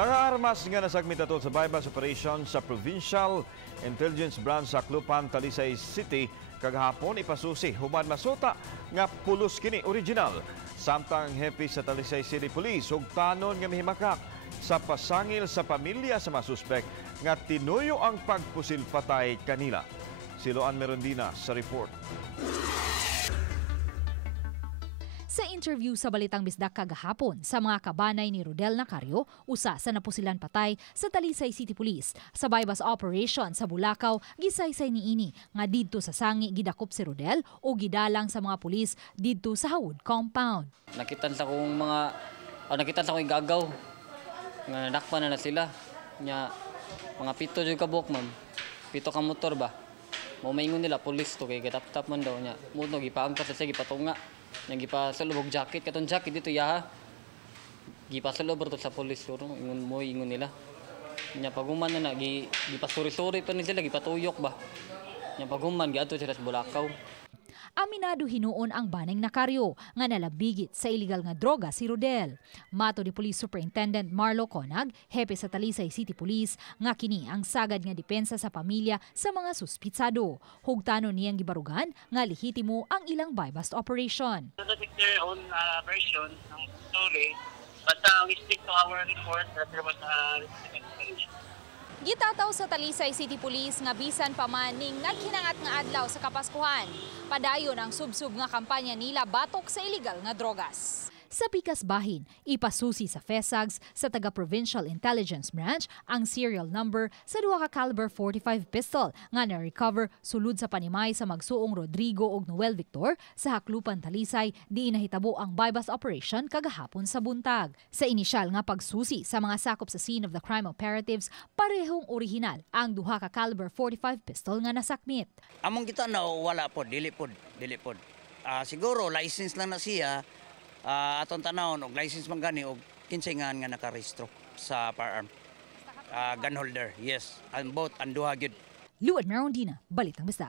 Mga armas nga nasagmit ato sa buybust operation sa Provincial Intelligence Branch sa Klupan, Talisay City kagahapon ipasusi human masuta nga pulos kini original. Samtang hepe sa Talisay City Police ug tanon nga mihimakak sa pasangil sa pamilya sa mga suspek nga tinuyo ang pagpusil patay kanila. Siloan Merondina sa report. Sa interview sa Balitang Bisdak kagahapon sa mga kabanay ni Rodel Nacario, usa sa napusilan patay sa Talisay City Police sa buybust operation sa Bulacau, gisaysay niini nga didto sa sangi gidakop si Rodel o gidalang sa mga pulis didto sa Hawod compound. Nakitan sa kong igagaw nga nadakpan na sila nya mga pito jud ka buok ma'am. Pito ka motor ba. Mo maingon nila pulis to kay gatap-tap man daw nya. Muno gipaangkat sa sige patunga. Yang gipasulubog jacket katon jacket dito yaha. Gipasulubog to sa pulis suro ingon nila. Nya paguman na gipasuri-suri pa ni sila gipatuyok ba. Nya paguman giadto sila sa Bulacau. Aminado hinuon ang baneng Nacario nga nalabigit sa illegal nga droga si Rodel. Mato ni Police Superintendent Marlo Conag, hepe sa Talisay City Police, nga kini ang sagad nga depensa sa pamilya sa mga suspitsado. Hugtanon niyang gibarugan nga lehitimo ang ilang buybust operation. To their own version ng story, basta we stick to our report that there was a explanation. Gitataw sa Talisay City Police nga bisan pa man ning naghinangat nga adlaw sa Kapaskuhan. Padayon ang subsub nga kampanya nila batok sa illegal nga drogas. Sa pikas bahin, ipasusi sa FESAGS sa taga-Provincial Intelligence Branch ang serial number sa duha ka caliber 45 pistol nga na-recover sulod sa panimay sa magsuong Rodrigo ug Noel Victor sa Haklupan Talisay di nahitabo ang buybust operation kagahapon sa buntag. Sa inisyal nga pagsusi sa mga sakop sa scene of the crime operatives, parehong original ang duha ka caliber 45 pistol nga nasakmit. Among kita na wala po, dili pod. Siguro license lang na siya. Atong tanawon og license man gani og kinsayngan nga nakarehistro sa firearm. Gun holder, yes. And both ang duha gyud. Luad Merondina, Balitang Bisdak.